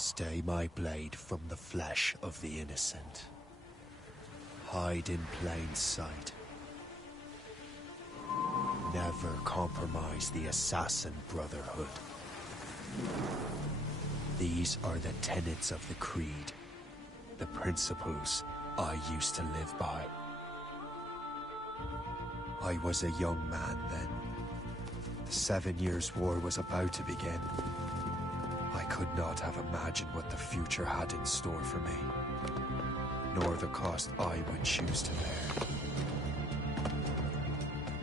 Stay my blade from the flesh of the innocent. Hide in plain sight. Never compromise the Assassin Brotherhood. These are the tenets of the Creed, the principles I used to live by. I was a young man then. The 7 Years' War was about to begin. I could not have imagined what the future had in store for me, nor the cost I would choose to bear.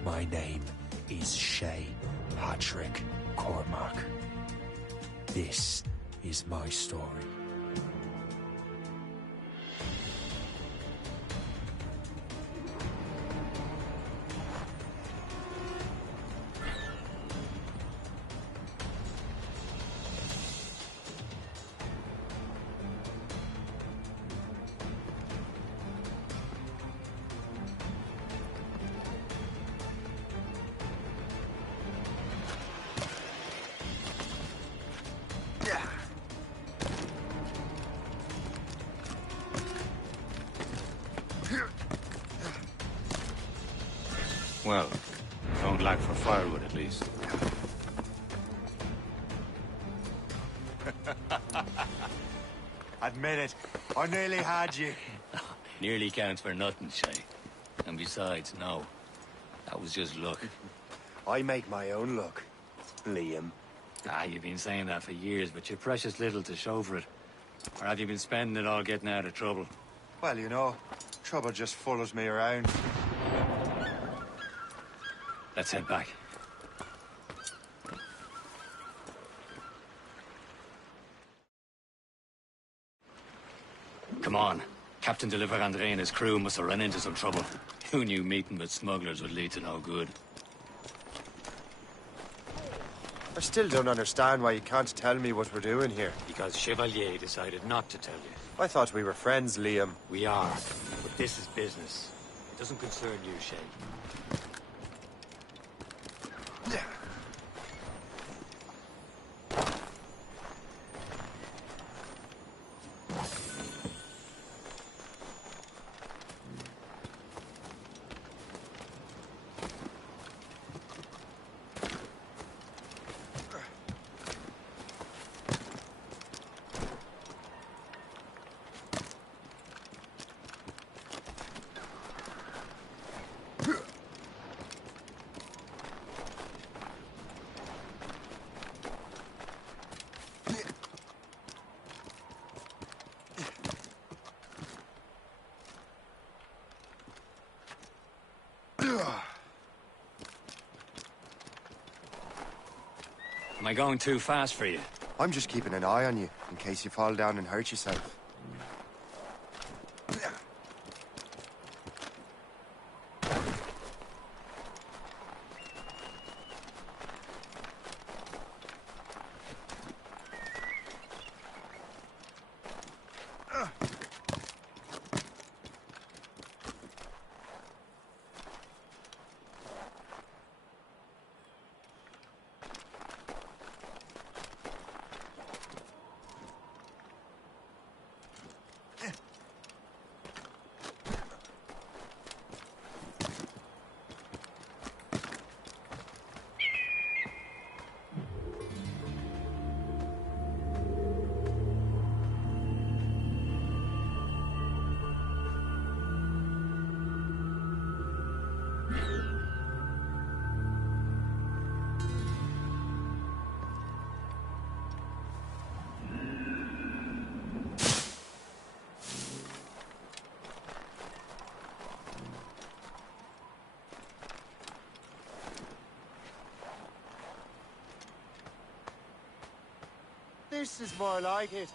My name is Shay Patrick Cormac. This is my story. Well, don't lack for firewood at least. Admit it, I nearly had you. Nearly counts for nothing, Shay. And besides, no. That was just luck. I make my own luck, Liam. You've been saying that for years, but you've precious little to show for it. Or have you been spending it all getting out of trouble? Well, you know, trouble just follows me around. Let's head back. Come on. Captain de Andre and his crew must have run into some trouble. Who knew meeting with smugglers would lead to no good? I still don't understand why you can't tell me what we're doing here. Because Chevalier decided not to tell you. I thought we were friends, Liam. We are, but this is business. It doesn't concern you, Shay. Am I going too fast for you? I'm just keeping an eye on you, in case you fall down and hurt yourself. This is more like it.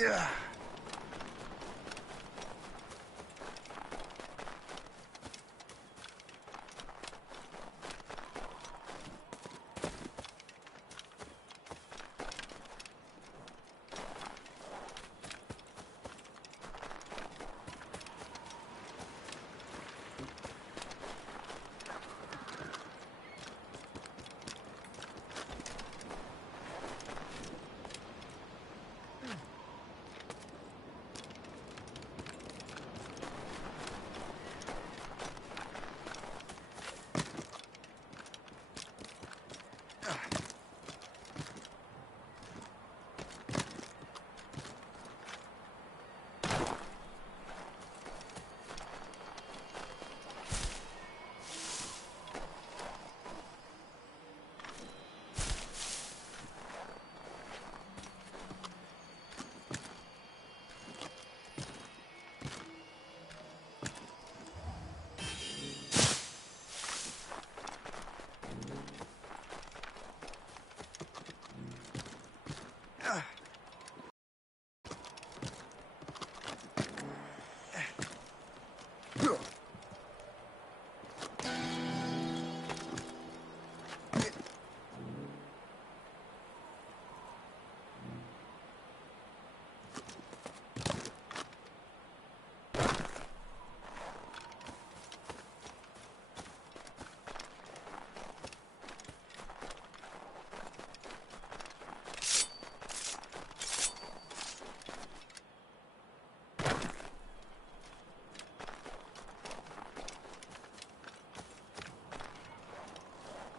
Yeah.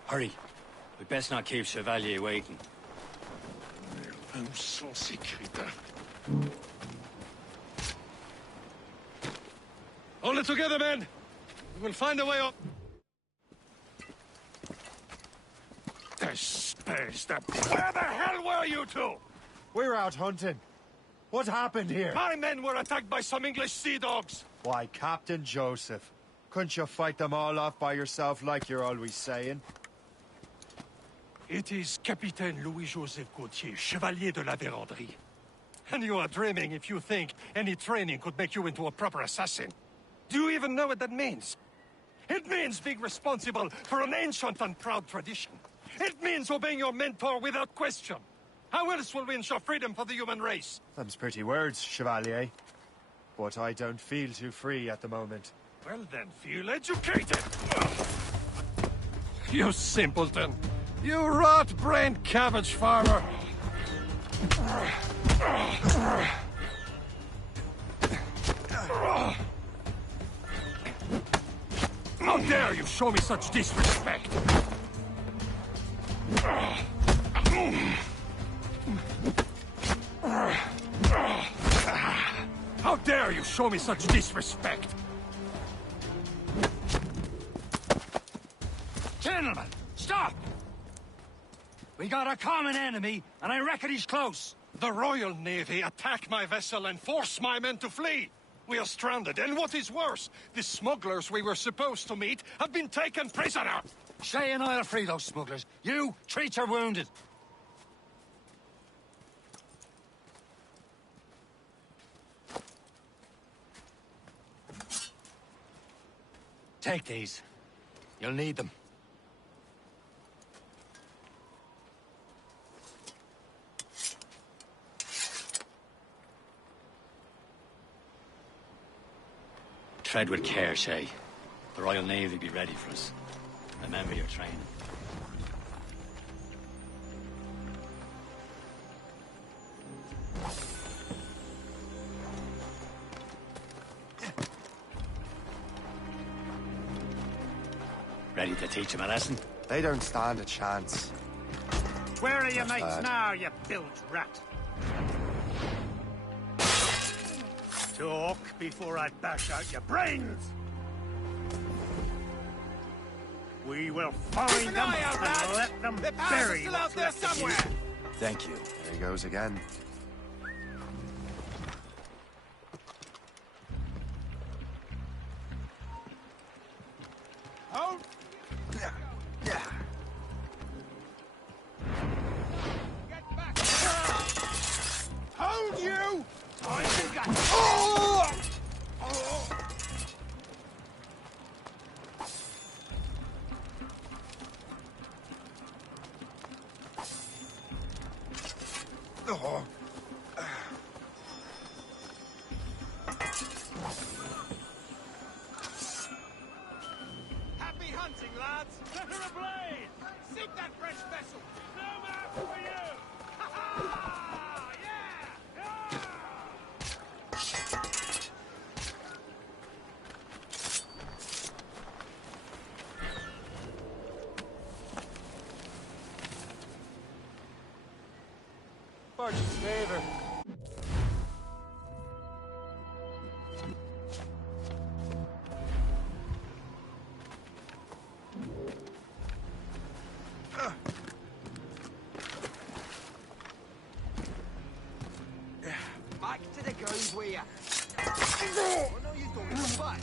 Hurry. We'd best not keep Chevalier waiting. Où sont ces crétins? Hold it together, men! We will find a way up. Where the hell were you two? We're out hunting. What happened here? My men were attacked by some English sea dogs. Why, Captain Joseph. Couldn't you fight them all off by yourself like you're always saying? It is Capitaine Louis-Joseph Gauthier, Chevalier de la Vérendrye. And you are dreaming if you think any training could make you into a proper assassin. Do you even know what that means? It means being responsible for an ancient and proud tradition. It means obeying your mentor without question. How else will we ensure freedom for the human race? Them's pretty words, Chevalier. But I don't feel too free at the moment. Well then, feel educated! You simpleton! You rot-brained cabbage farmer! How dare you show me such disrespect! How dare you show me such disrespect! Gentlemen, stop! We got a common enemy, and I reckon he's close. The Royal Navy attack my vessel and force my men to flee. We are stranded, and what is worse, the smugglers we were supposed to meet have been taken prisoner. Shay and I'll free those smugglers. You, treat your wounded. Take these. You'll need them. Tread with care, Shay. The Royal Navy will be ready for us. Remember your training. Ready to teach him a lesson? They don't stand a chance. Where are your mates now, you bilge rat? Talk before I bash out your brains! We will find them and let them bury what's left of you. Thank you. There he goes again. Hold! Yeah. Get back! Hold you! Happy hunting, lads! Set her ablaze! Sink that French vessel! No match for you! Ha ha! Yeah! Fortune's favor. Back to the ground with ya. Oh, no, you don't come back.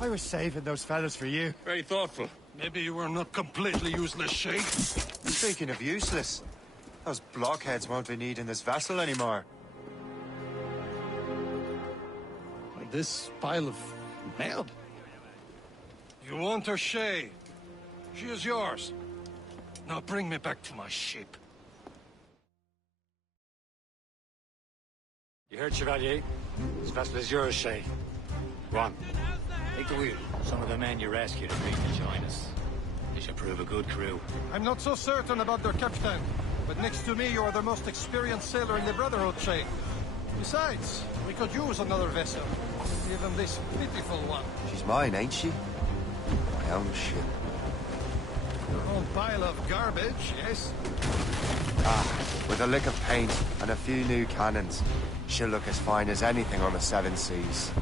I was saving those fellas for you. Very thoughtful. Maybe you were not completely useless, Shay. Speaking of useless, those blockheads won't be needing this vessel anymore. This pile of mail? You want her, Shay? She is yours. Now bring me back to my ship. You heard, Chevalier? This vessel is yours, Shay. Go on. Take the wheel. Some of the men you rescued agreed to join us. They should prove a good crew. I'm not so certain about their captain, but next to me you are the most experienced sailor in the Brotherhood, Shay. Besides, we could use another vessel. Even this pitiful one. She's mine, ain't she? My own ship. Your own pile of garbage, yes? With a lick of paint and a few new cannons, she'll look as fine as anything on the seven seas.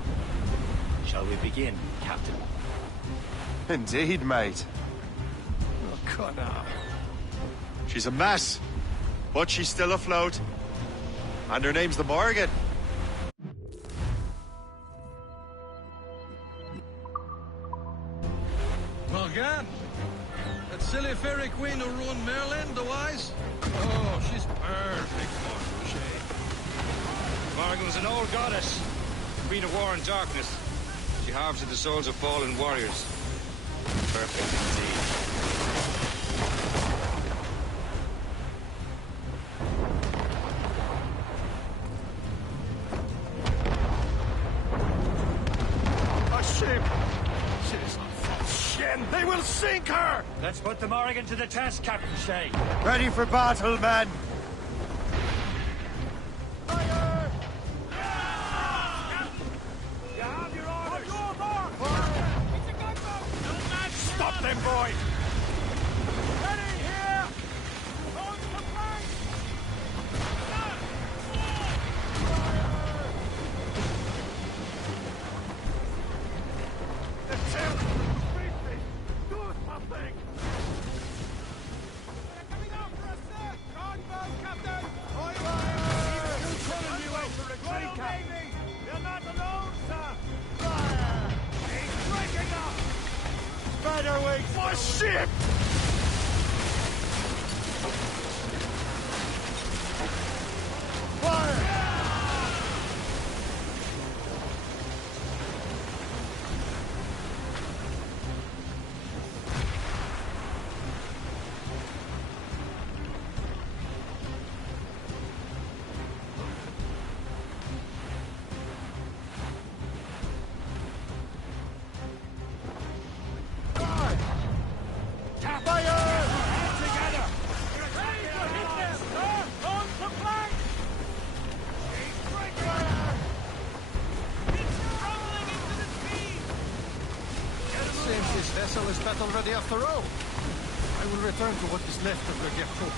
Shall we begin, Captain? Indeed, mate. Oh, come on. She's a mess, but she's still afloat. And her name's the Morgan. Morgan? That silly fairy queen who ruined Merlin, the wise? Oh, she's perfect for you, Shay. Morgan was an old goddess, queen of war and darkness. She harvested the souls of fallen warriors. Perfect indeed. A ship! She's on false shin! They will sink her! Let's put the Morrigan to the test, Captain Shay. Ready for battle, men! Stop them, boy! Ready here! On the flank! The tail! Do something! They're coming after us, sir! Longbow, Captain! Oi, fire! Even you telling you out to retreat, Captain! You're not alone, sir! Fire! He's breaking up! Spread our wings! My ship! Fire! Tap is that already after all? I will return to what is left of Le Guerreau.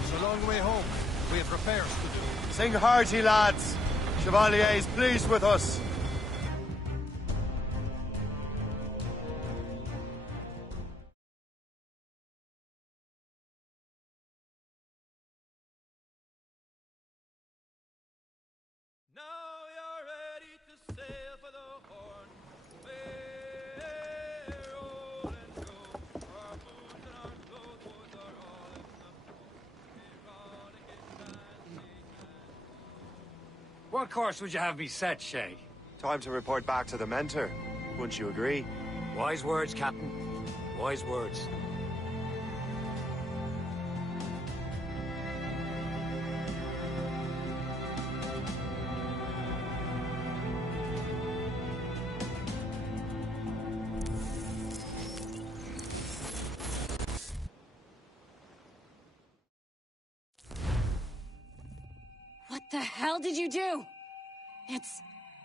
It's a long way home. We have repairs to do. Sing hearty, lads. Chevalier is pleased with us. What course would you have me set, Shay? Time to report back to the mentor. Wouldn't you agree? Wise words, Captain. Wise words. What the hell did you do? It's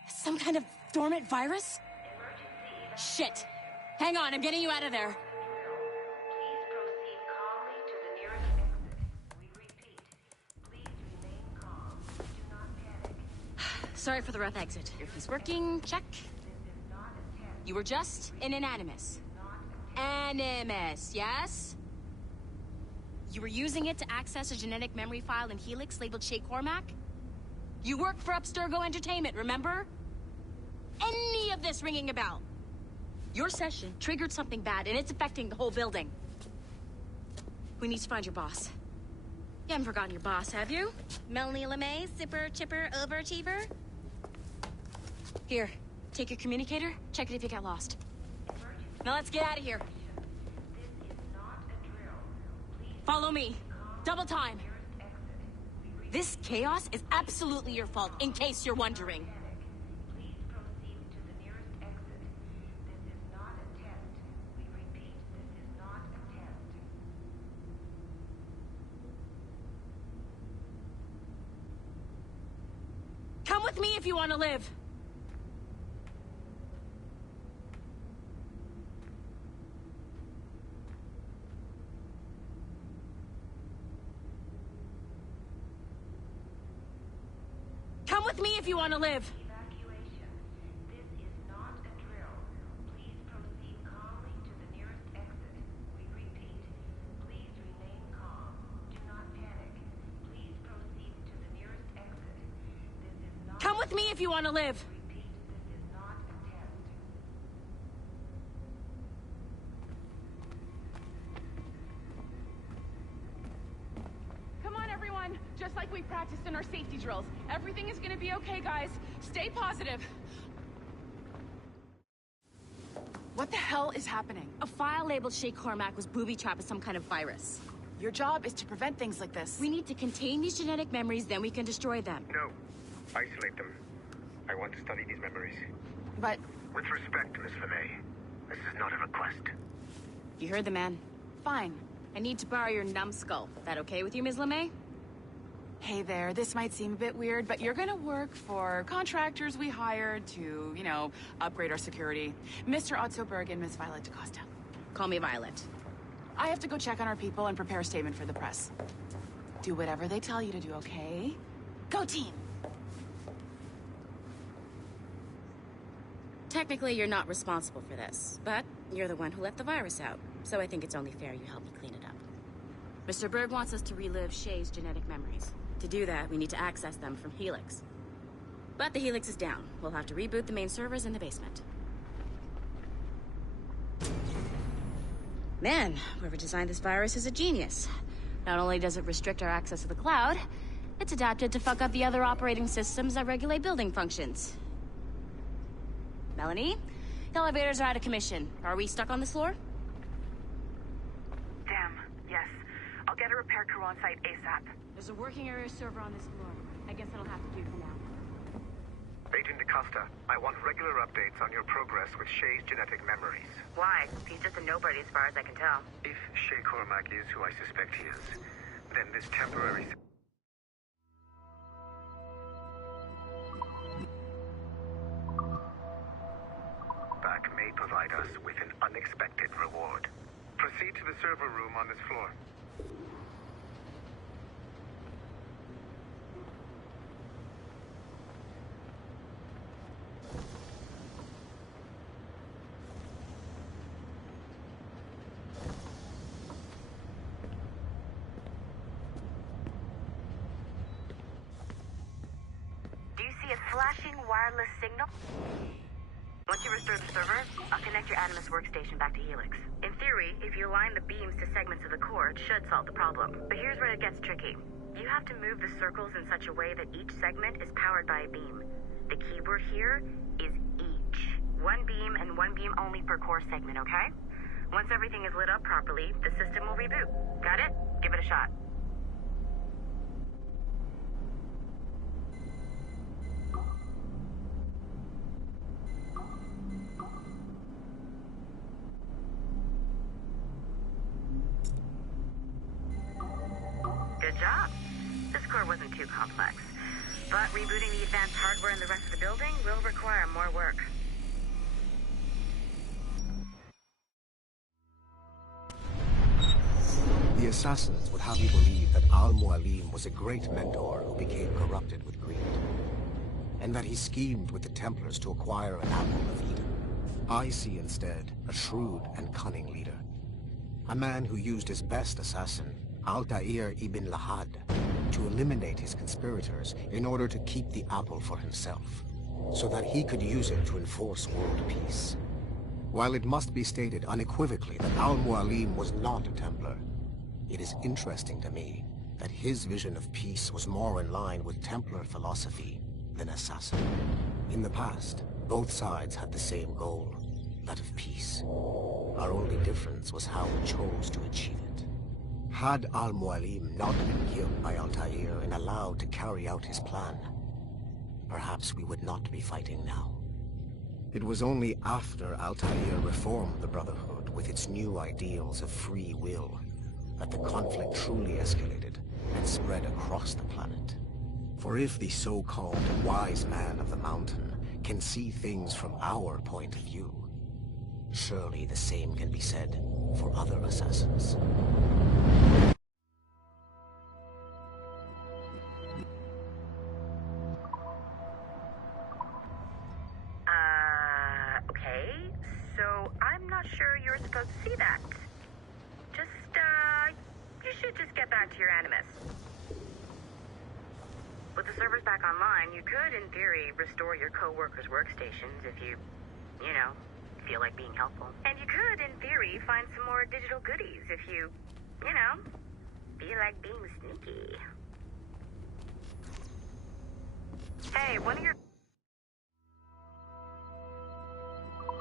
some kind of dormant virus? Shit! Hang on, I'm getting you out of there. Please proceed calmly to the nearest exit. We repeat, please remain calm. Do not panic. Sorry for the rough exit. Earpiece working, check. This is not a test. You were just in an animus. Animus, yes? You were using it to access a genetic memory file in Helix labeled Shay Cormac? You worked for Abstergo Entertainment, remember? Any of this ringing a bell? Your session triggered something bad, and it's affecting the whole building. We need to find your boss. You haven't forgotten your boss, have you? Melanie LeMay, zipper, chipper, overachiever? Here, take your communicator, check it if you get lost. Now let's get out of here. This is not a drill. Please Follow me. Double time. This chaos is absolutely your fault, in case you're wondering. please proceed to the nearest exit. This is not a test. We repeat, this is not a test. Come with me if you want to live. Come with me if you want to live. Evacuation. This is not a drill. Please proceed calmly to the nearest exit. We repeat, please remain calm. Do not panic. Please proceed to the nearest exit. This is not Come with me if you want to live. repeat, this is not a test. Come on, everyone. Just like we practiced in our safety drills. Everything is gonna be okay, guys. Stay positive. What the hell is happening? A file labeled Shay Cormac was booby-trapped with some kind of virus. Your job is to prevent things like this. We need to contain these genetic memories, then we can destroy them. No. Isolate them. I want to study these memories. But With respect, Miss LeMay, this is not a request. You heard the man. fine. I need to borrow your numbskull. That okay with you, Ms. LeMay? Hey there, this might seem a bit weird, but you're gonna work for contractors we hired to, upgrade our security. Mr. Otto Berg and Miss Violet DaCosta. Call me Violet. I have to go check on our people and prepare a statement for the press. Do whatever they tell you to do, okay? Go team! Technically, you're not responsible for this, but you're the one who let the virus out, so I think it's only fair you help me clean it up. Mr. Berg wants us to relive Shay's genetic memories. To do that, we need to access them from Helix. But the Helix is down. We'll have to reboot the main servers in the basement. Man, whoever designed this virus is a genius. Not only does it restrict our access to the cloud, it's adapted to fuck up the other operating systems that regulate building functions. Melanie? The elevators are out of commission. Are we stuck on this floor? Damn, yes. I'll get a repair crew on site ASAP. There's a working area server on this floor. I guess that'll have to do for now. Agent DaCosta, I want regular updates on your progress with Shay's genetic memories. Why? He's just a nobody as far as I can tell. If Shay Cormac is who I suspect he is, then this temporary... Back may provide provide us with an unexpected reward. Proceed to the server room on this floor. Do you see a flashing wireless signal? Once you restore the server, I'll connect your Animus workstation back to Helix. In theory, if you align the beams to segments of the core, it should solve the problem. But here's where it gets tricky. You have to move the circles in such a way that each segment is powered by a beam. The keyword here is each. One beam and one beam only per core segment, okay? Once everything is lit up properly, the system will reboot. Got it? Give it a shot. Good job. This core wasn't too complex. But rebooting the advanced hardware in the rest of the building will require more work. The assassins would have you believe that Al-Mualim was a great mentor who became corrupted with greed, and that he schemed with the Templars to acquire an apple of Eden. I see instead a shrewd and cunning leader. A man who used his best assassin, Altair ibn Lahad, to eliminate his conspirators in order to keep the apple for himself, so that he could use it to enforce world peace. While it must be stated unequivocally that Al-Mualim was not a Templar, it is interesting to me that his vision of peace was more in line with Templar philosophy than assassin. In the past, both sides had the same goal, that of peace. Our only difference was how we chose to achieve it. Had Al-Mualim not been killed by Altair and allowed to carry out his plan, perhaps we would not be fighting now. It was only after Altair reformed the Brotherhood with its new ideals of free will that the conflict truly escalated and spread across the planet. For if the so-called wise man of the mountain can see things from our point of view, surely the same can be said for other assassins. Okay, so I'm not sure you're supposed to see that. You should just get back to your Animus. With the servers back online, you could, in theory, restore your co-workers' workstations if you feel like being helpful. And you could, in theory, find some more digital goodies if you feel like being sneaky. Hey, one of your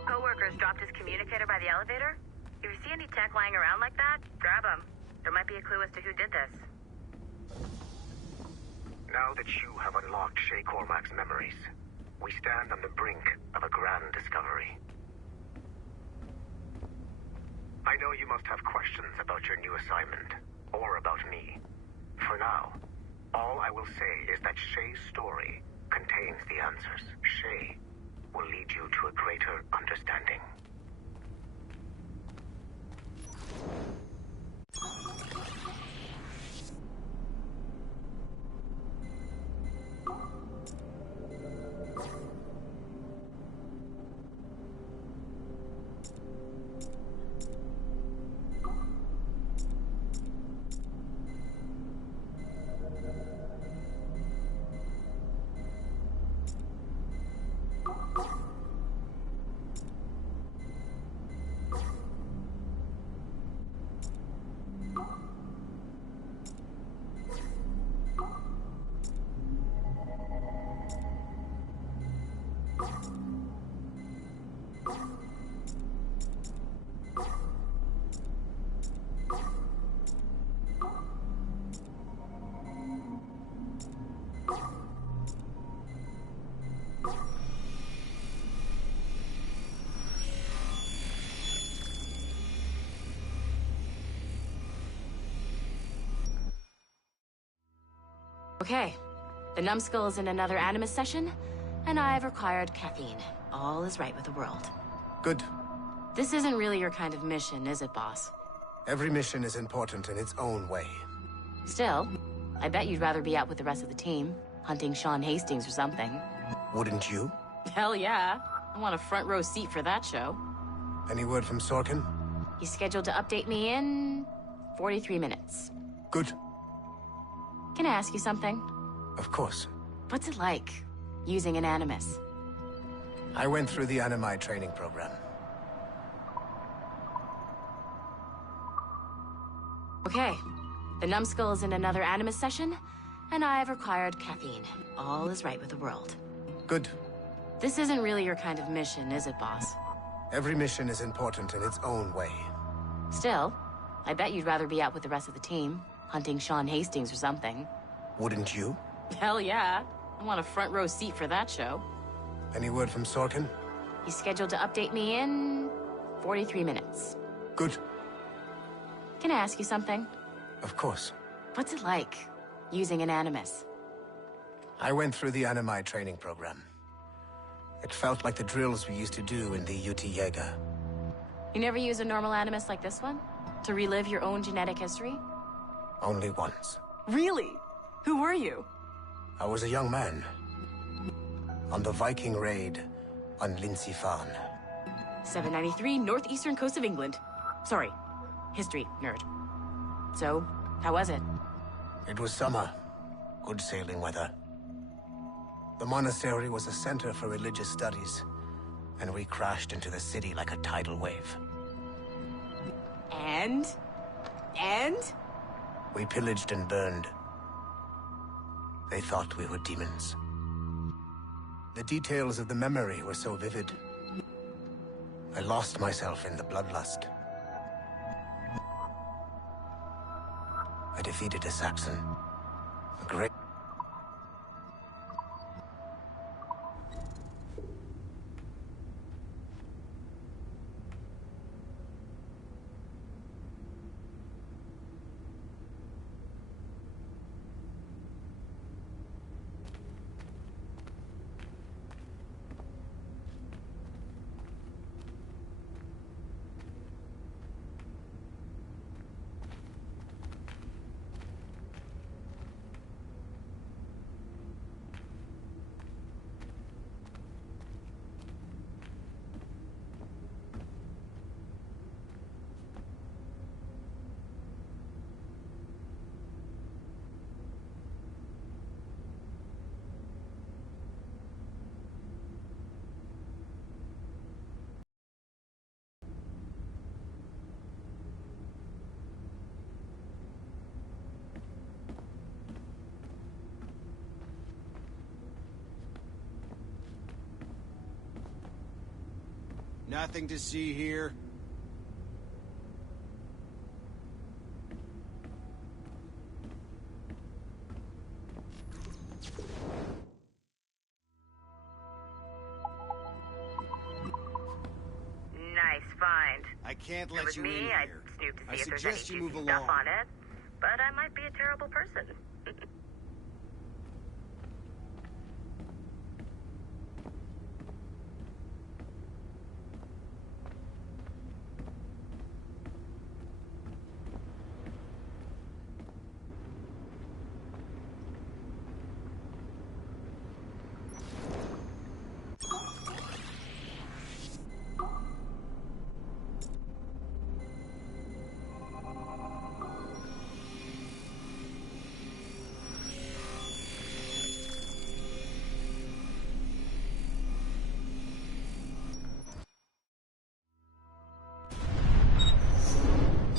co-workers dropped his communicator by the elevator? If you see any tech lying around like that, grab them. There might be a clue as to who did this. Now that you have unlocked Shay Cormac's memories, we stand on the brink of a grand discovery. I know you must have questions about your new assignment, or about me. For now, all I will say is that Shay's story contains the answers. Shay will lead you to a greater understanding. Okay, the numbskull is in another Animus session, and I've required caffeine. All is right with the world. Good. This isn't really your kind of mission, is it, boss? Every mission is important in its own way. Still, I bet you'd rather be out with the rest of the team, hunting Sean Hastings or something. Wouldn't you? Hell yeah. I want a front row seat for that show. Any word from Sorkin? He's scheduled to update me in 43 minutes. Good. Can I ask you something? Of course. What's it like, using an Animus? I went through the Animi training program. Okay. The numbskull is in another Animus session, and I've required caffeine. All is right with the world. Good. This isn't really your kind of mission, is it, boss? Every mission is important in its own way. Still, I bet you'd rather be out with the rest of the team, hunting Sean Hastings or something. Wouldn't you? Hell yeah. I want a front row seat for that show. Any word from Sorkin? He's scheduled to update me in 43 minutes. Good. Can I ask you something? Of course. What's it like, using an Animus? I went through the Animi training program. It felt like the drills we used to do in the UT Jaeger. You never use a normal Animus like this one? To relive your own genetic history? Only once. Really? Who were you? I was a young man. On the Viking raid on Lindsey Farn. 793, northeastern coast of England. Sorry, history nerd. So, how was it? It was summer. Good sailing weather. The monastery was a center for religious studies, and we crashed into the city like a tidal wave. And? We pillaged and burned. They thought we were demons. The details of the memory were so vivid. I lost myself in the bloodlust. I defeated a Saxon. A great... Nothing to see here. Nice find. I can't If it let was you me, in I'd here. snoop to I see if there's any suggest you juicy move stuff along. on it. But I might be a terrible person.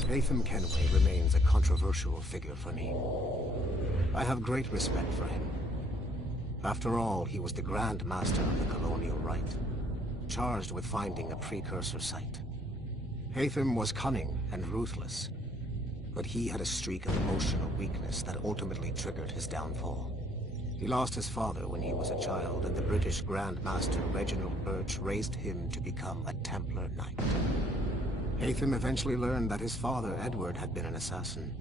Latham Kenway remains a controversial figure for me. I have great respect for him. After all, he was the Grand Master of the Colonial Rite, charged with finding a precursor site. Latham was cunning and ruthless, but he had a streak of emotional weakness that ultimately triggered his downfall. He lost his father when he was a child, and the British Grand Master Reginald Birch raised him to become a Templar Knight. Latham eventually learned that his father, Edward, had been an assassin.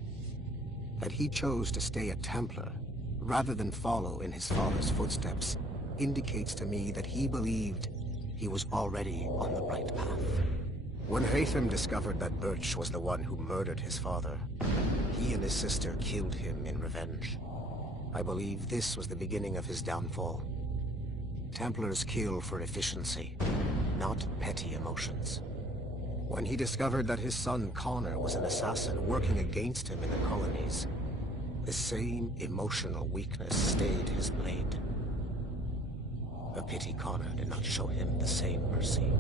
That he chose to stay a Templar, rather than follow in his father's footsteps, indicates to me that he believed he was already on the right path. When Hatham discovered that Birch was the one who murdered his father, he and his sister killed him in revenge. I believe this was the beginning of his downfall. Templars kill for efficiency, not petty emotions. When he discovered that his son Connor was an assassin working against him in the colonies, the same emotional weakness stayed his blade. A pity Connor did not show him the same mercy.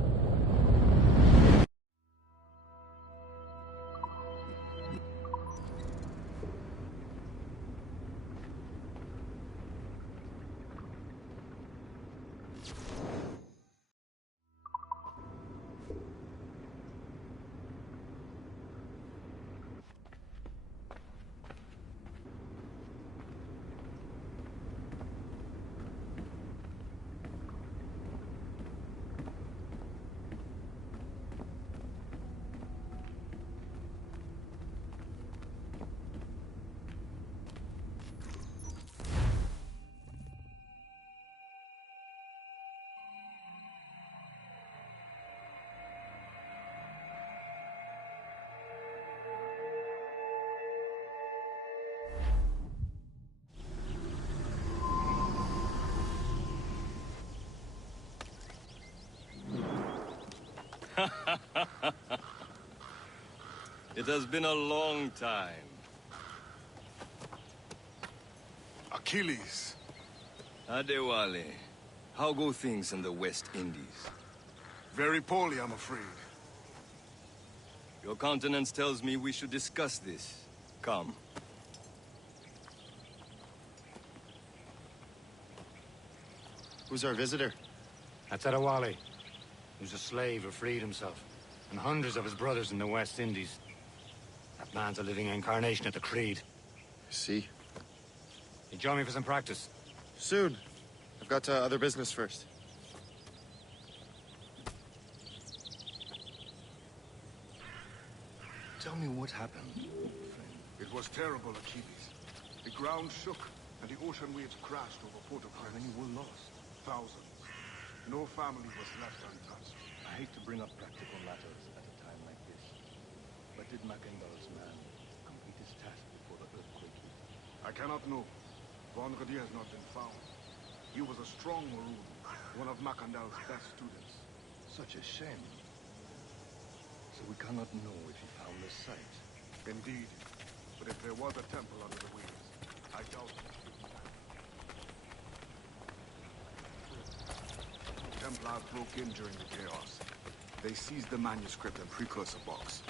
It has been a long time. Achilles. Adewale, how go things in the West Indies? Very poorly, I'm afraid. Your countenance tells me we should discuss this. Come. Who's our visitor? That's Adewale. He was a slave who freed himself, and hundreds of his brothers in the West Indies. That man's a living incarnation of the Creed. See? You join me for some practice? Soon. I've got other business first. Tell me what happened, friend. It was terrible, Achilles. The ground shook, and the ocean waves crashed over Port-au-Prince. How many were lost? Thousands. No family was left untouched. I hate to bring up practical matters at a time like this, but did Macandal's man complete his task before the earthquake hit? I cannot know. Vendredi has not been found. He was a strong Maroon, one of Macandal's best students. Such a shame. So we cannot know if he found the site. Indeed. But if there was a temple under the waves, I doubt it. Templars broke in during the chaos. They seized the manuscript and precursor box.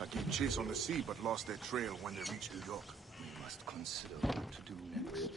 I gave chase on the sea, but lost their trail when they reached New York. We must consider what to do next.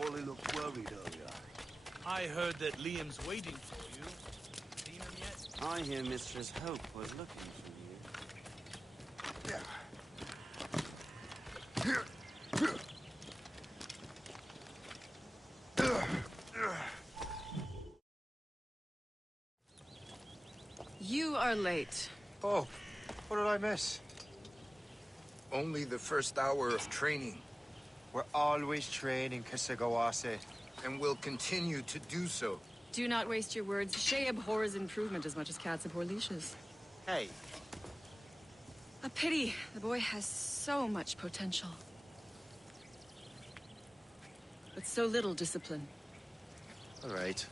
Wally looked worried earlier. I heard that Liam's waiting for you. Seen him yet? I hear Mistress Hope was looking for you. You are late. Oh, what did I miss? Only the first hour of training. We're always training, Kisagawase. And will continue to do so. Do not waste your words. Shay abhors improvement as much as cats abhor leashes. Hey. A pity. The boy has so much potential. But so little discipline. All right.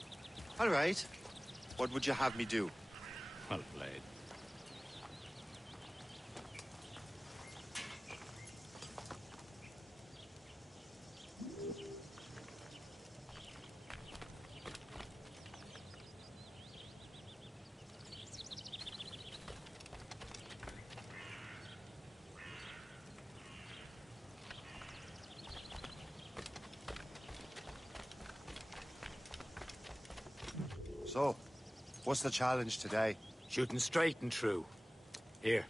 All right. What would you have me do? Well played. So, what's the challenge today? Shooting straight and true. Here,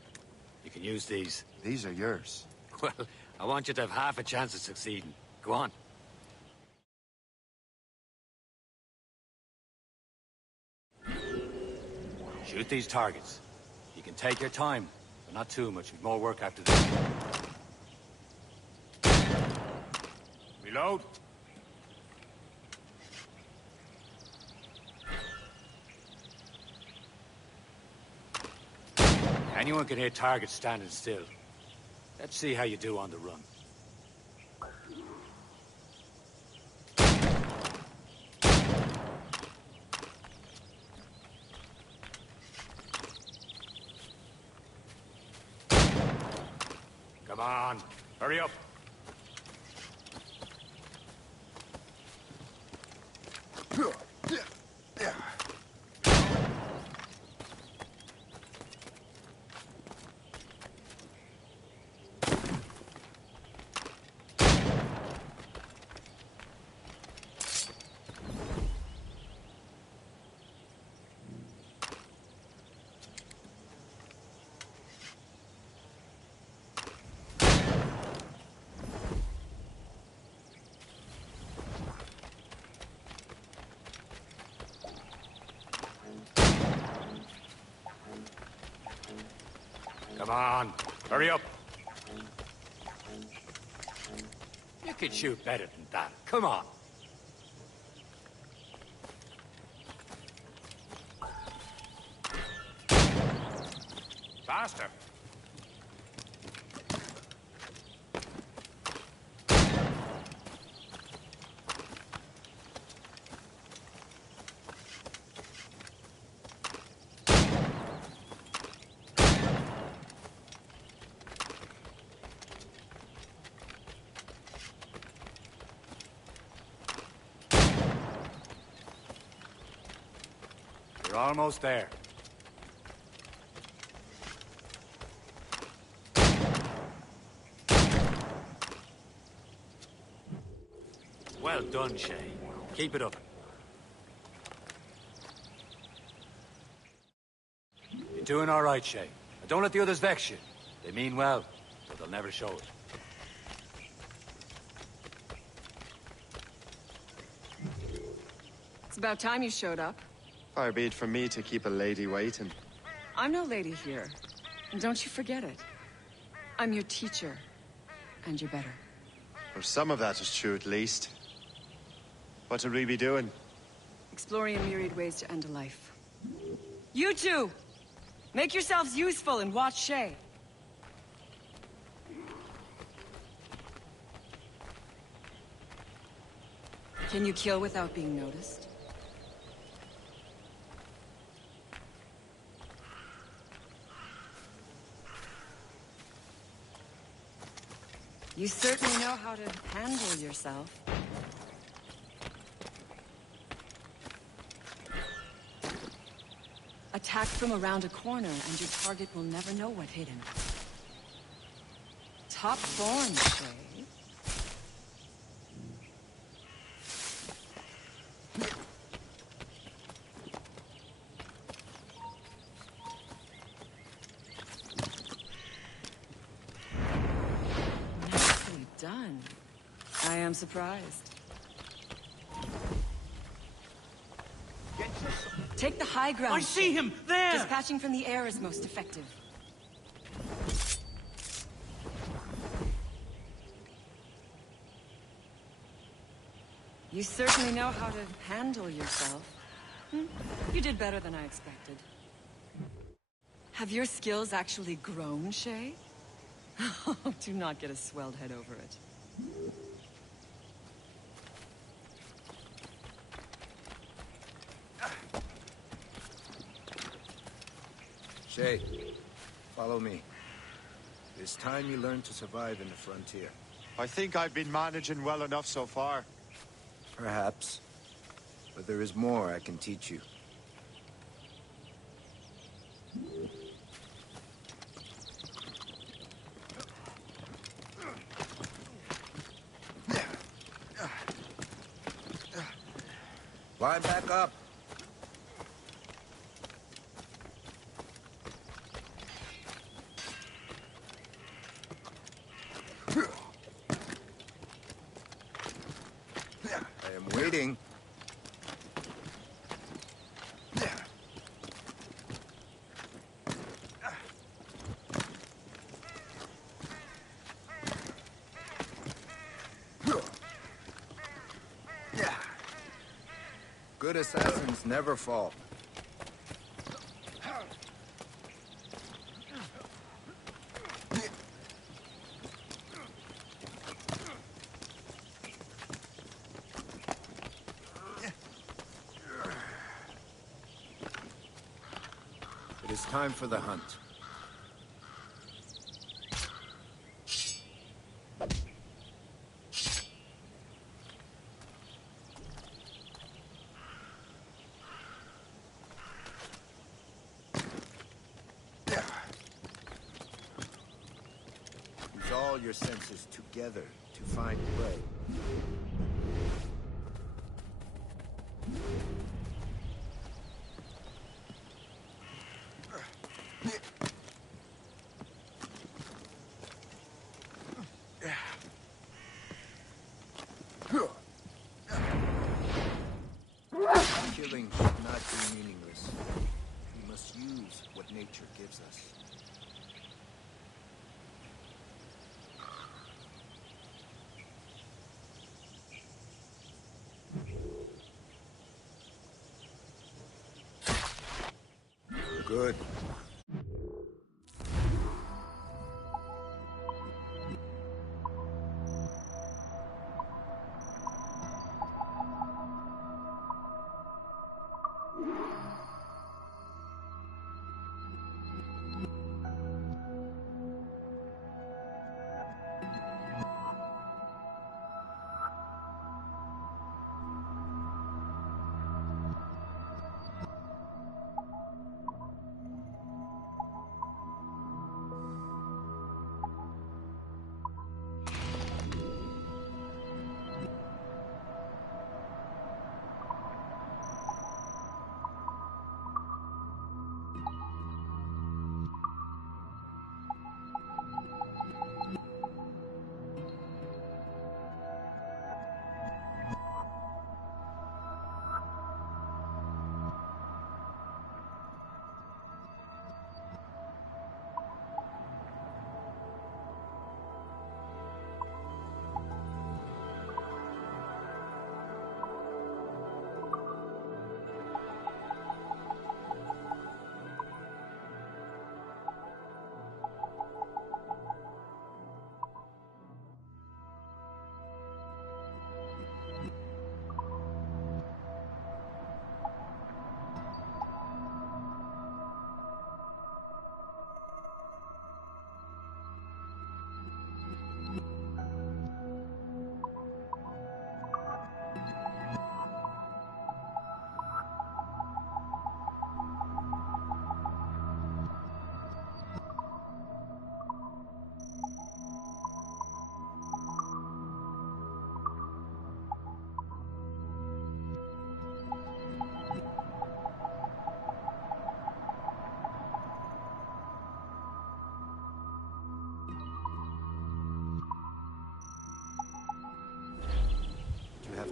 you can use these. These are yours. Well, I want you to have half a chance of succeeding. Go on. Shoot these targets. You can take your time, but not too much. We've more work after this. Reload. Anyone can hit targets standing still. Let's see how you do on the run. Come on, hurry up. Come on, hurry up. You could shoot better than that. Come on. Faster. You're almost there. Well done, Shay. Keep it up. You're doing all right, Shay. But don't let the others vex you. They mean well, but they'll never show it. It's about time you showed up. Far be it from me to keep a lady waiting. I'm no lady here. And don't you forget it. I'm your teacher. And you're better. Or some of that is true, at least. What would we be doing? Exploring a myriad ways to end a life. You two! Make yourselves useful and watch Shay. Can you kill without being noticed? You certainly know how to handle yourself. Attack from around a corner, and your target will never know what hit him. Top form, Shay. Nicely done. I am surprised. Take the high ground. I see him! There! Dispatching from the air is most effective. You certainly know how to handle yourself. You did better than I expected. Have your skills actually grown, Shay? Do not get a swelled head over it. Shay, follow me. It's time you learn to survive in the frontier. I think I've been managing well enough so far. Perhaps. But there is more I can teach you. Climb back up. I am waiting. Good assassins never fall. It is time for the hunt. Use all your senses together to find prey. Killing should not be meaningless. We must use what nature gives us. Good.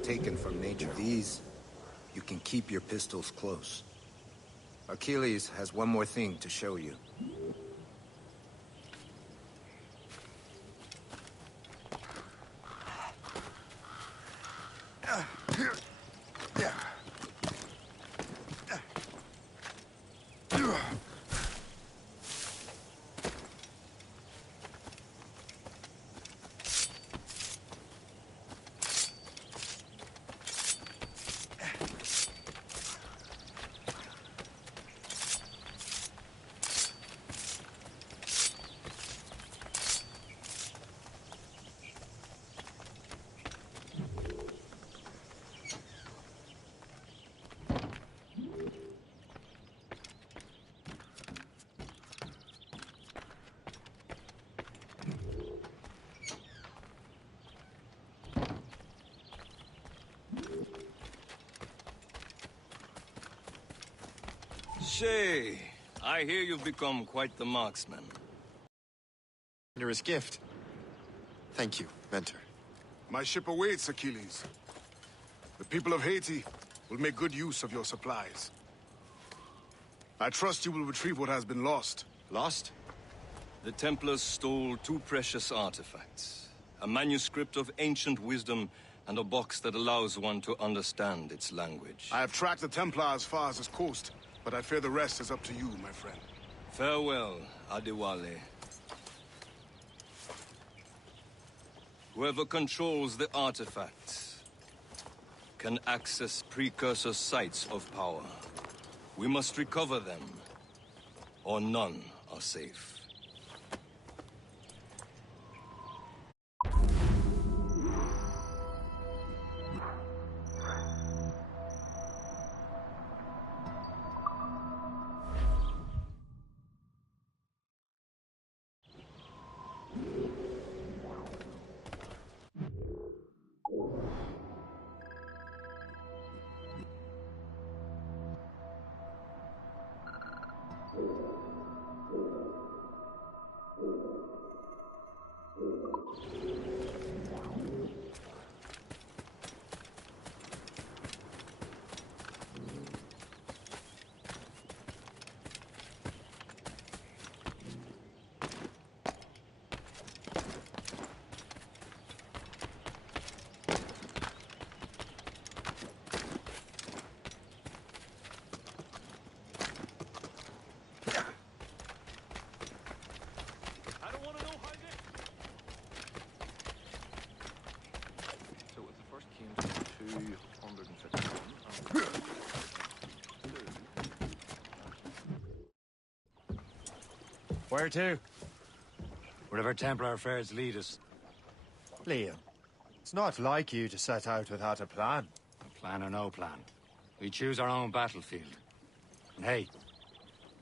Taken from nature. These, you can keep your pistols close. Achilles has one more thing to show you. Shay, I hear you've become quite the marksman. Generous gift. Thank you, Mentor. My ship awaits, Achilles. The people of Haiti will make good use of your supplies. I trust you will retrieve what has been lost. Lost? The Templars stole 2 precious artifacts. A manuscript of ancient wisdom and a box that allows one to understand its language. I have tracked the Templar as far as this coast, but I fear the rest is up to you, my friend. Farewell, Adewale. Whoever controls the artifacts can access precursor sites of power. We must recover them, or none are safe. Where to? Wherever Templar affairs lead us. Liam, it's not like you to set out without a plan. A plan or no plan. We choose our own battlefield. And hey,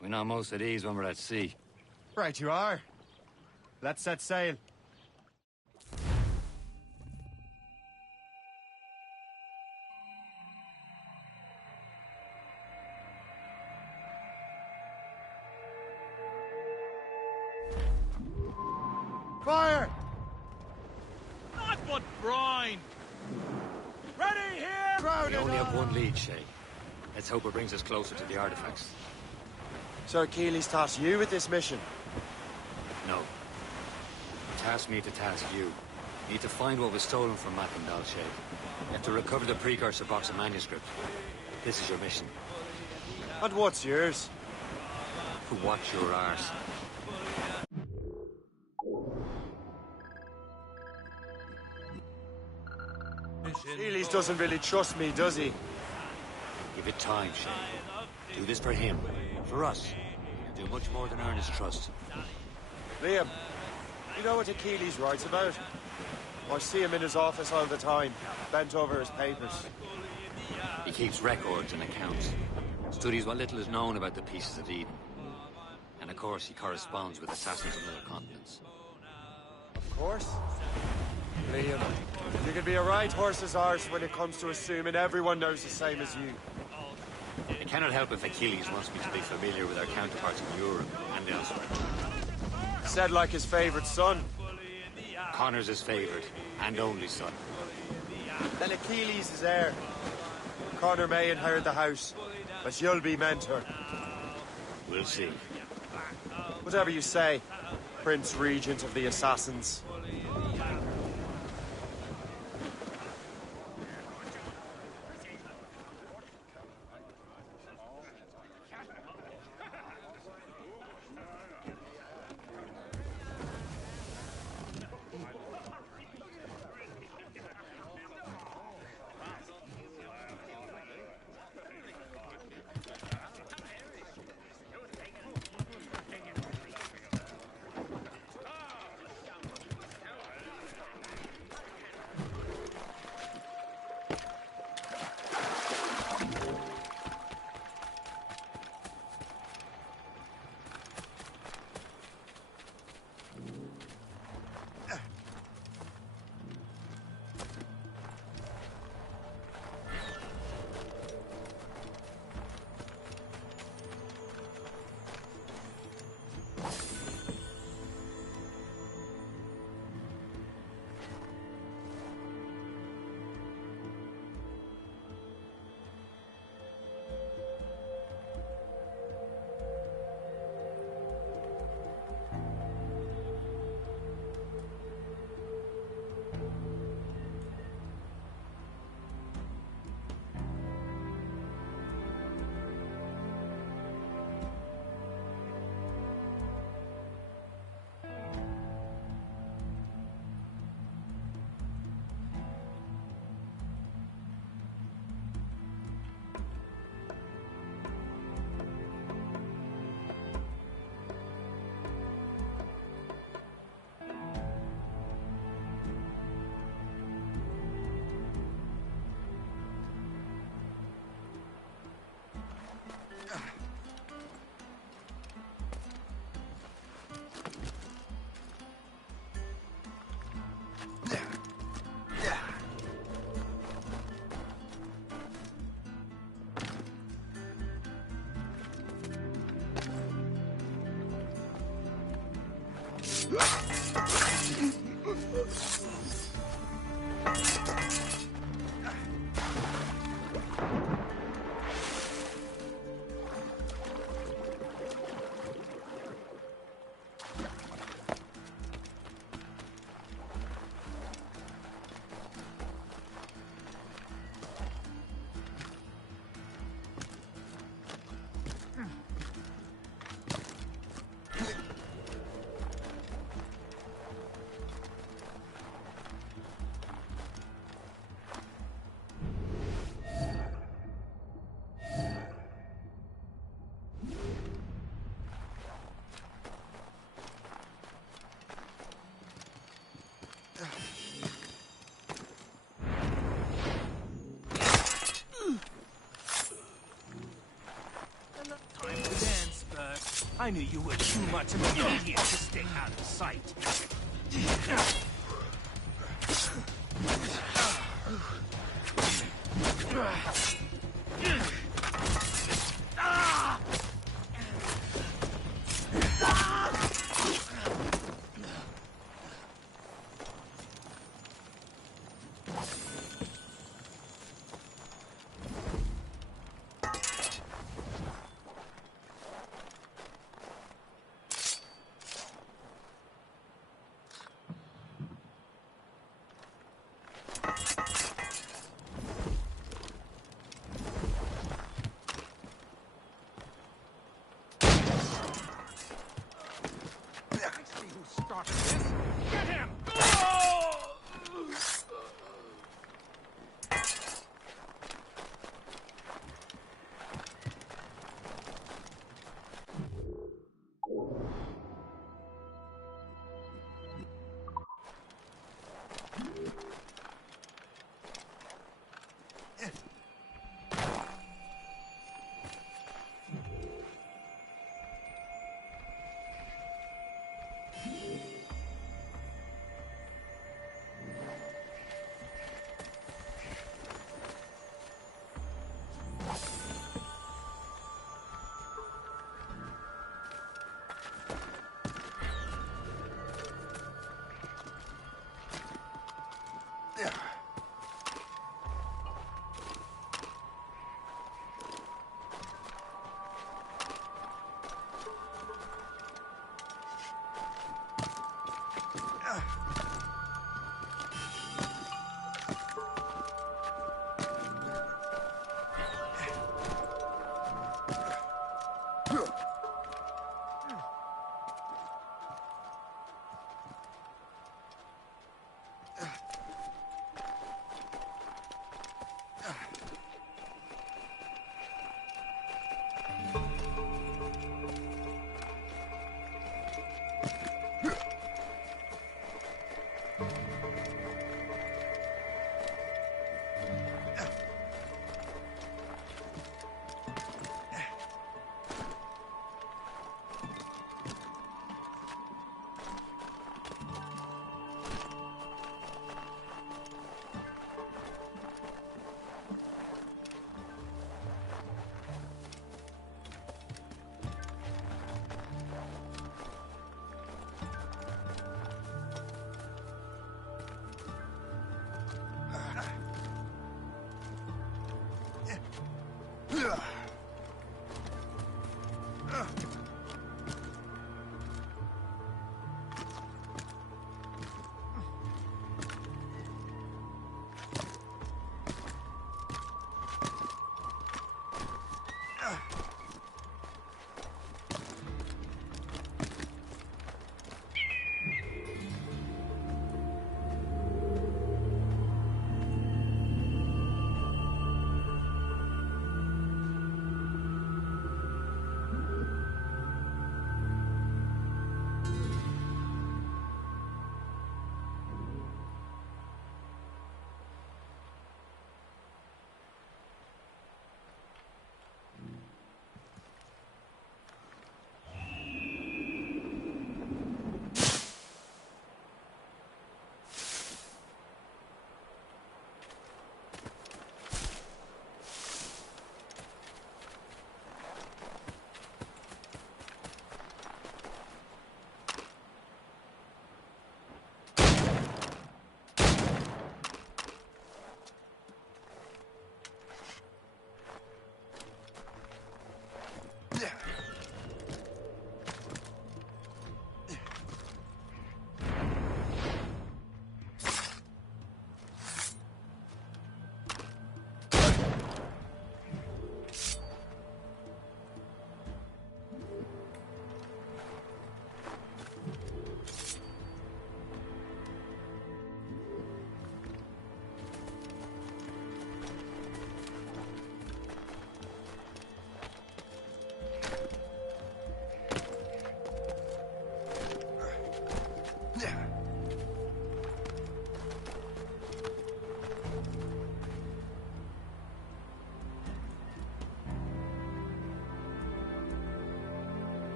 we know most of these when we're at sea. Right you are. Let's set sail. Fire! Not but brine! Ready here! We only have one lead, Shay. Let's hope it brings us closer to the artifacts. So Achilles tasked you with this mission? No. He tasked me to task you. You need to find what was stolen from Mackandal, Shay. You have to recover the precursor box of manuscript. This is your mission. And what's yours? To watch your arse. Achilles doesn't really trust me, does he? Give it time, Shay. Do this for him. For us. You'll do much more than earn his trust. Liam, you know what Achilles writes about? I see him in his office all the time, bent over his papers. He keeps records and accounts. Studies what little is known about the pieces of Eden. And of course, he corresponds with assassins on other continents. Of course. Liam, you can be a right horse's arse when it comes to assuming everyone knows the same as you. I cannot help if Achilles wants me to be familiar with our counterparts in Europe and elsewhere. Said like his favorite son. Connor's his favorite and only son. Then Achilles is heir. Connor may inherit the house, but you'll be mentor. We'll see. Whatever you say, Prince Regent of the Assassins. I knew you were too much of an idiot to stay out of sight.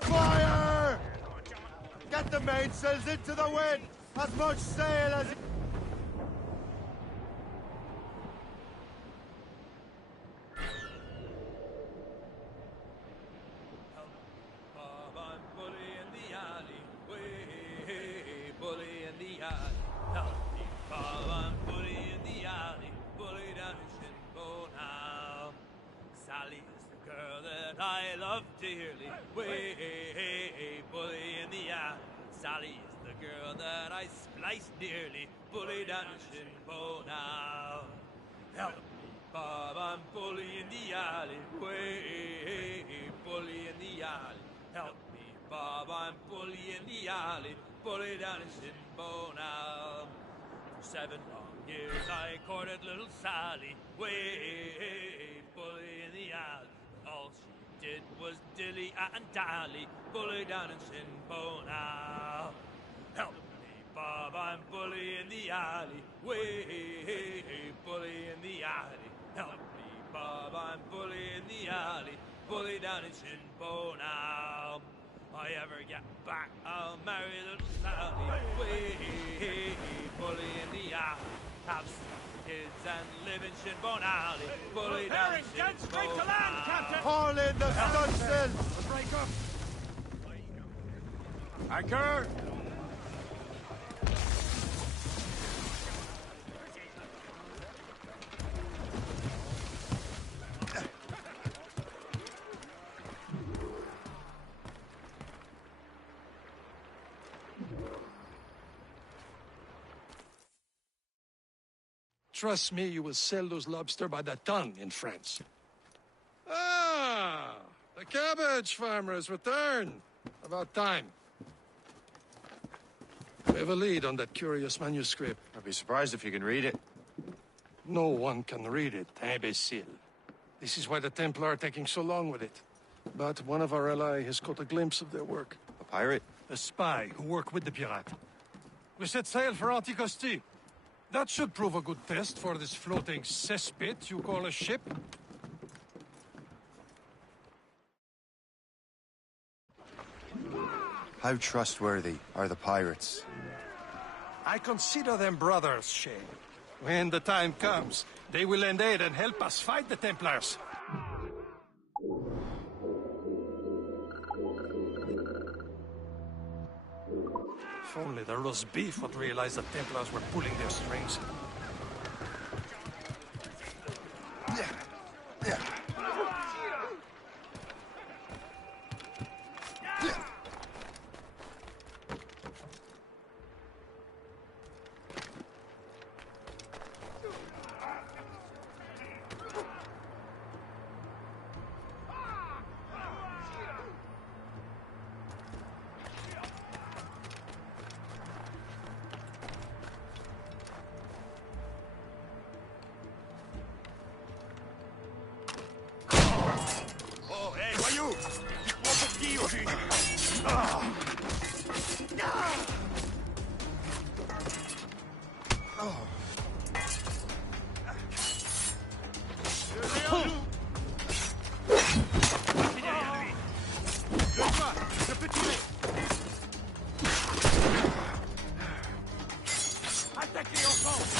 Fire! Get the mainsails into the wind! As much sail as... Bob, I'm bully in the alley. Way, bully in the alley. Help me, Bob, I'm bully in the alley. Bully down in Shinbo now. Sally is the girl that I love dearly. Way, bully in the alley. Sally is the girl that I spliced dearly. Bully down in Shinbo now. Help me, Bob, I'm bully in the alley. Way, bully in the alley. Help me, Bob, I'm bully in the alley. Bully down in Shinbo now. For 7 long years I courted little Sally. Way, bully in the alley. All she did was dilly and dally. Bully down in Shinbo now. Help me, Bob, I'm bully in the alley. Way, bully in the alley. Help me, Bob, I'm bully in the alley. Bully down in Shinbo now. I ever get back, I'll marry little Sally. Way, bully in the alley. Have 6 kids and live in Shinbone Alley. Bully down in Dead straight to land, Captain! Haul in the stunsail! Break up! Anchor! Trust me, you will sell those lobster by the ton in France. Ah, the cabbage farmer has returned. About time. We have a lead on that curious manuscript. I'd be surprised if you can read it. No one can read it, imbecile. This is why the Templar are taking so long with it. But one of our allies has caught a glimpse of their work. A pirate? A spy who worked with the pirate. We set sail for Anticosti. That should prove a good test for this floating cesspit you call a ship. How trustworthy are the pirates? I consider them brothers, Shay. When the time comes, they will lend aid and help us fight the Templars. If only the roast beef would realize the Templars were pulling their strings. Hey, voyou! Tu prends pour qui au juste? Ah! Oh. Je peux tirer. Attaquez, enfant!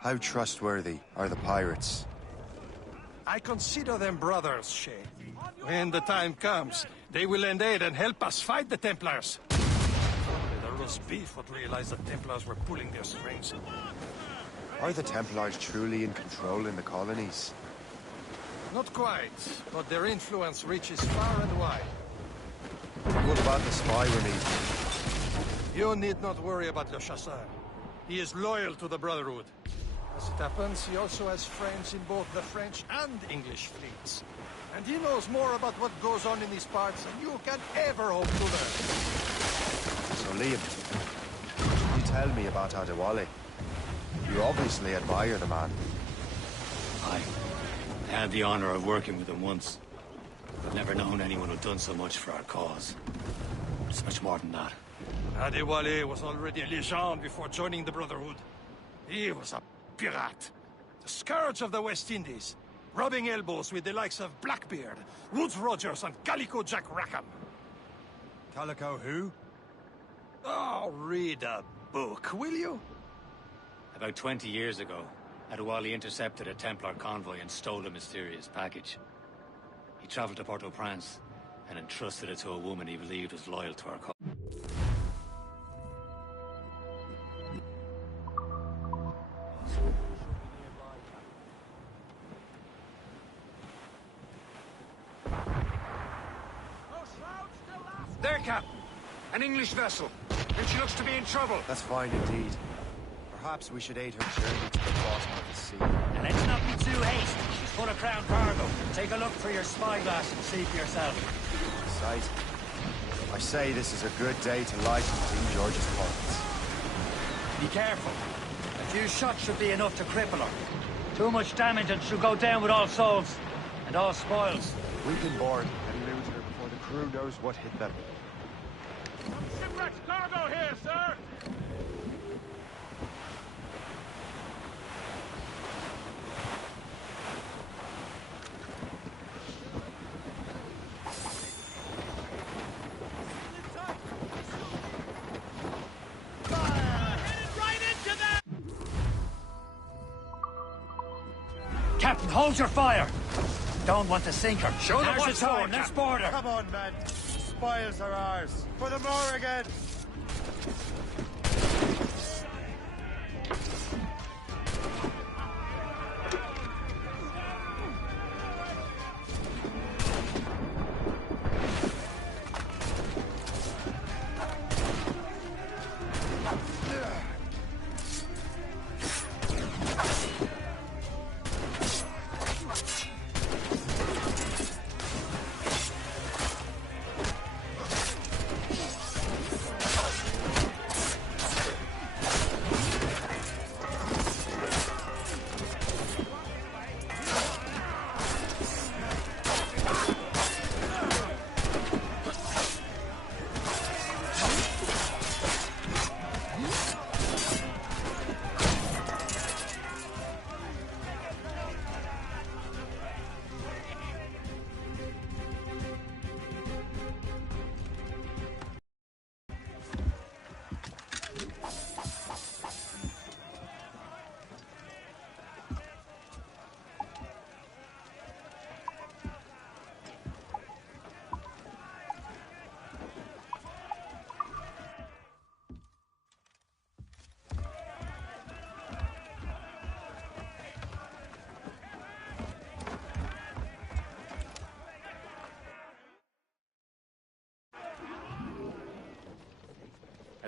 How trustworthy are the pirates? I consider them brothers, Shay. When the time comes, they will lend aid and help us fight the Templars. Only the roast beef would realize the Templars were pulling their strings. Are the Templars truly in control in the colonies? Not quite, but their influence reaches far and wide. What about the spy we're meeting? You need not worry about Le Chasseur. He is loyal to the Brotherhood. As it happens, he also has friends in both the French and English fleets. And he knows more about what goes on in these parts than you can ever hope to learn. So Liam, can you tell me about Adewale? You obviously admire the man. I had the honor of working with him once. I've never known anyone who'd done so much for our cause. It's much more than that. Adewale was already a legend before joining the Brotherhood. He was a pirate. The scourge of the West Indies. Rubbing elbows with the likes of Blackbeard, Woodes Rogers, and Calico Jack Rackham. Calico who? Oh, read a book, will you? About 20 years ago, Adewale intercepted a Templar convoy and stole a mysterious package. He traveled to Port-au-Prince and entrusted it to a woman he believed was loyal to our cause. There, Captain. An English vessel. And she looks to be in trouble. That's fine indeed. Perhaps we should aid her journey to the bottom of the sea. And let's not be too hasty. She's full of crown cargo. Take a look through your spyglass and see for yourself. Sight. I say this is a good day to lighten King George's pockets. Be careful. A few shots should be enough to cripple her. Too much damage and she'll go down with all souls. And all spoils. We can board and loot her before the crew knows what hit them. Shipwreck's cargo here, sir! Captain, hold your fire! Don't want to sink her. Show them Now's what's the time. forward, Let's Captain. board her. Come on, men. Spoils are ours. For the Morrigan!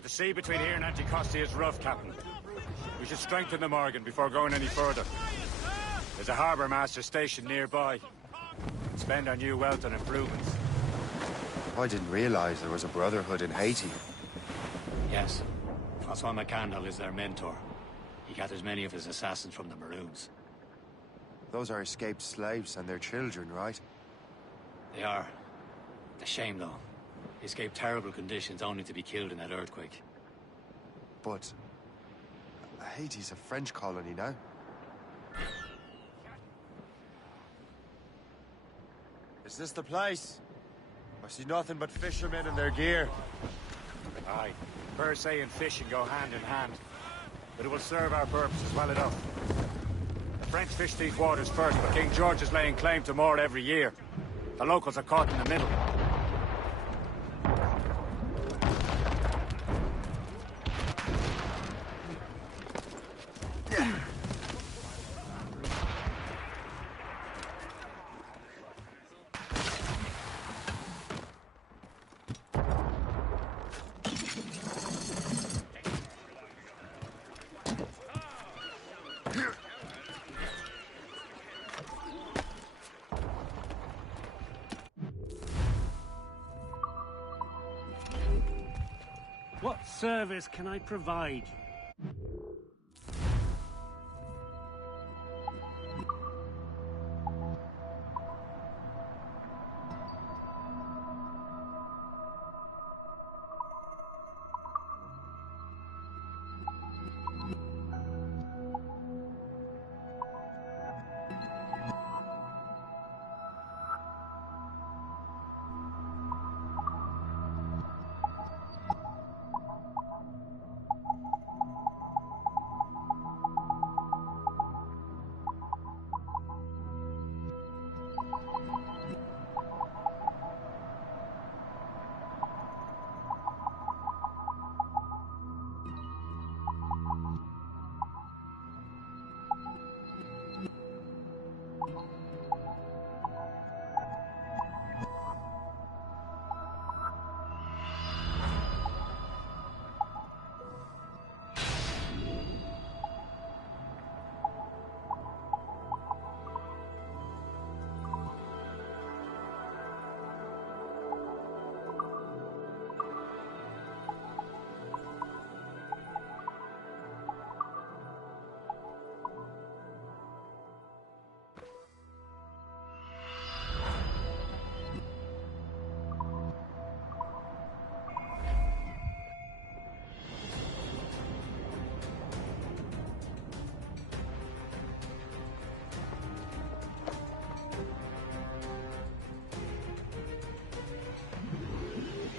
the sea between here and Anticosti is rough, Captain. We should strengthen the Morgan before going any further. There's a harbour master stationed nearby. Spend our new wealth on improvements. I didn't realize there was a brotherhood in Haiti. Yes. Francois McCandle is their mentor. He gathers many of his assassins from the Maroons. Those are escaped slaves and their children, right? They are. A shame, though. They escaped terrible conditions only to be killed in that earthquake. But Haiti's a French colony now. Is this the place? I see nothing but fishermen and their gear. Aye. Per se and fishing go hand in hand. But it will serve our purposes well enough. The French fish these waters first, but King George is laying claim to more every year. The locals are caught in the middle. What service can I provide?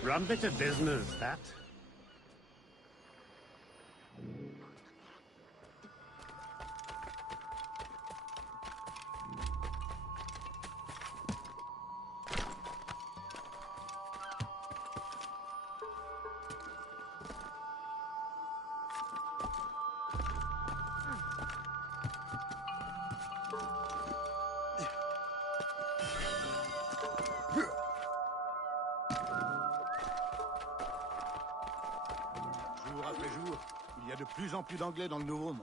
Rum bit of business, that. Jour après jour, il y a de plus en plus d'anglais dans le Nouveau Monde.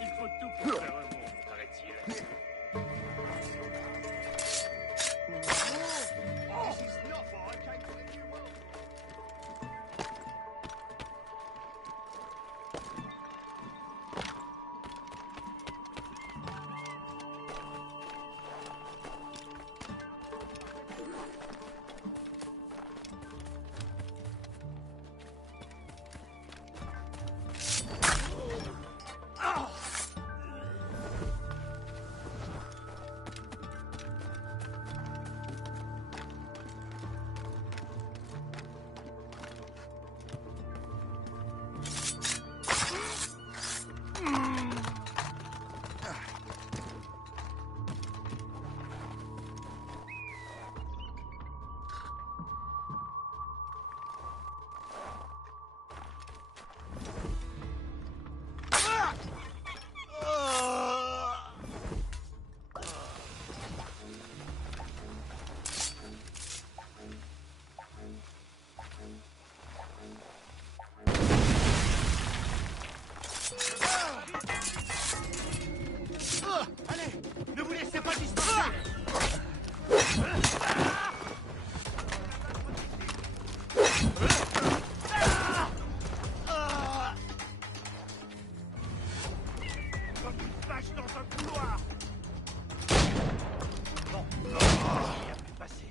Il faut tout pour faire un monde, paraît-il. Comme une vache dans un couloir. Bon, il n'y a plus passé.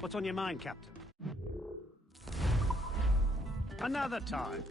What's on your mind, Captain? Another time.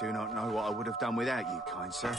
do not know what I would have done without you, kind sir.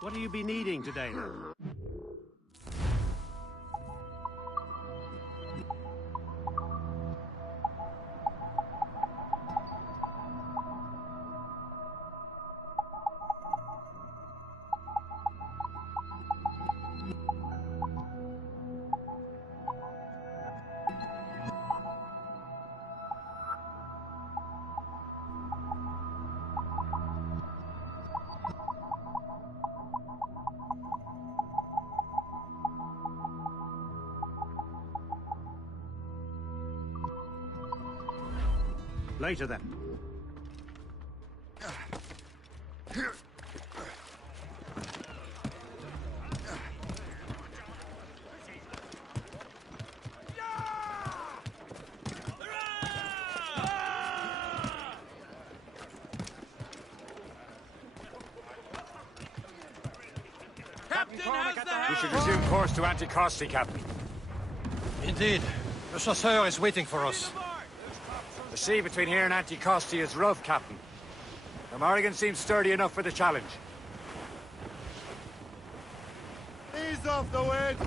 What do you be needing today? Later, then. We should resume course to Anticosti, Captain. Indeed. The chasseur is waiting for us. The sea between here and Anticosti is rough, Captain. The Morrigan seems sturdy enough for the challenge. Ease off the wind!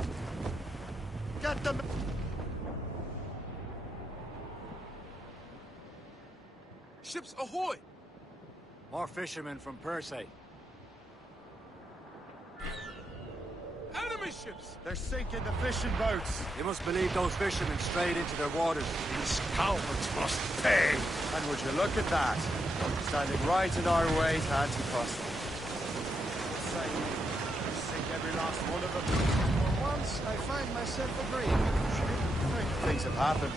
Get them! Ships ahoy! More fishermen from Persay. Enemy ships! They're sinking the fishing boats! You must believe those fishermen strayed into their waters. These cowards must pay! And would you look at that? Standing right in our way to Anticosti. Sink every last one of them. For once, I find myself agreeing. Things have happened.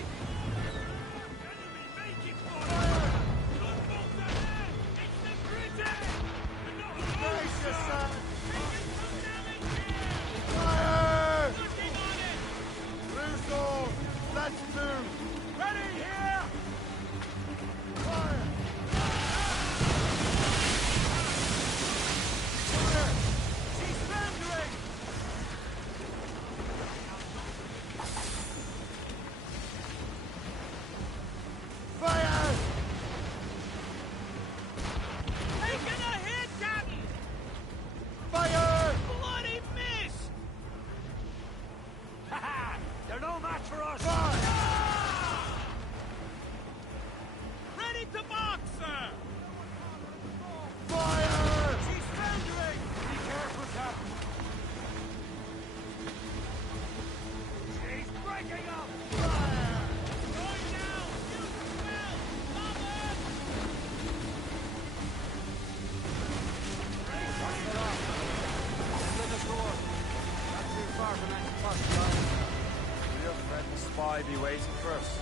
Be waiting for us.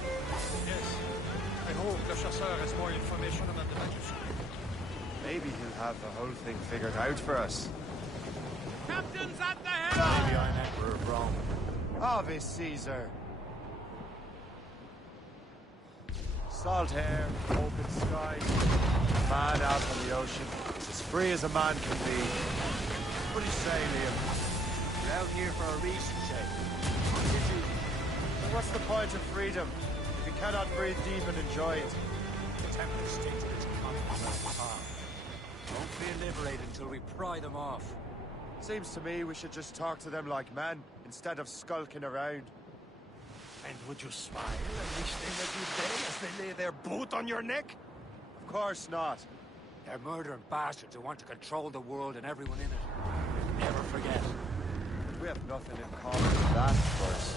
Yes. I hope the chasseur has more information about the magician. Maybe he'll have the whole thing figured out for us. Captain's at the helm! Maybe I'm Emperor of Rome. Ave Caesar. Salt air, open sky, man out on the ocean. It's as free as a man can be. What do you say, Liam? We're out here for a reason, Shay. What's the point of freedom if you cannot breathe deep and enjoy it? The Templars stated its economy was hard. Won't feel liberated until we pry them off. Seems to me we should just talk to them like men, instead of skulking around. And would you smile and wish them a good day as they lay their boot on your neck? Of course not. They're murdering bastards who want to control the world and everyone in it. Never forget. We have nothing in common with that, of course.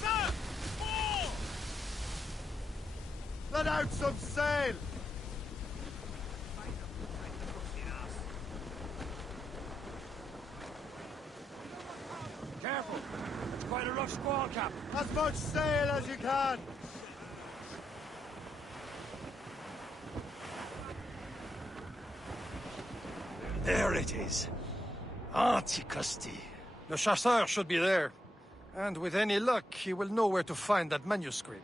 Sir! More! Let out some sail! Careful! It's quite a rough squall, Cap. As much sail as you can! There it is. Antiquity. The chasseur should be there. And with any luck, he will know where to find that manuscript.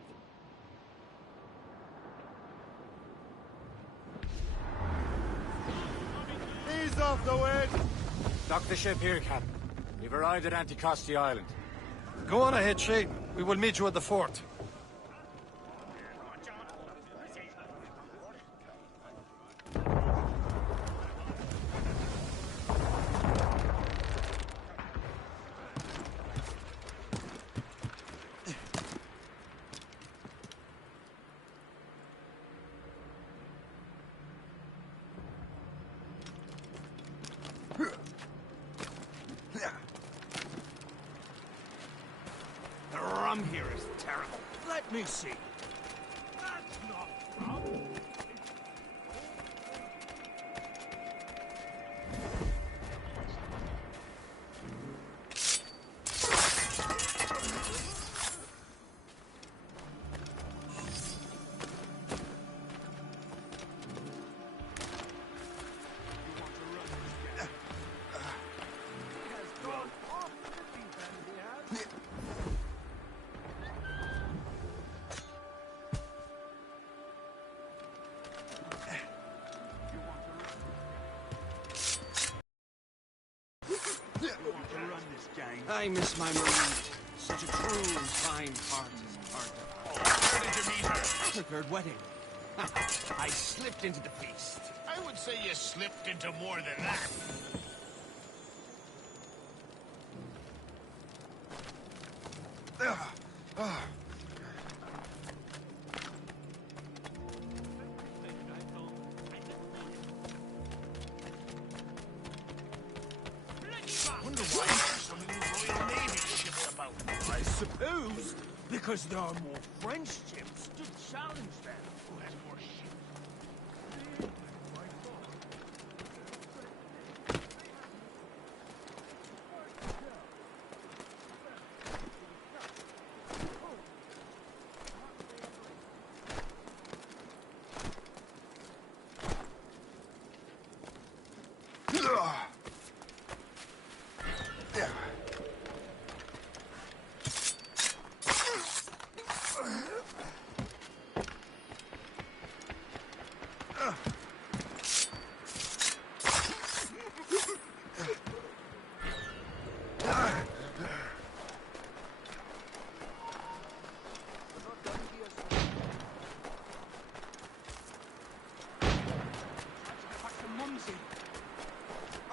Ease off the wind! Dock the ship here, Captain. We've arrived at Anticosti Island. Go on ahead, Shay. We will meet you at the fort. The rum here is terrible. Let me see. That's not rum. I miss my Marie. Such a true and kind heart is hard to find. Where did you meet her? At her third wedding. I slipped into the feast. I would say you slipped into more than that. Wonder why there's so many Royal Navy ships about. I suppose because there are more French ships to challenge them. Who has more ships?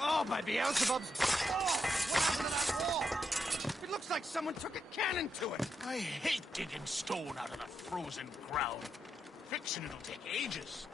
Oh, by Beelzebub's... Oh, what happened to that wall? It looks like someone took a cannon to it. I hate digging stone out of the frozen ground. Fixing it'll take ages.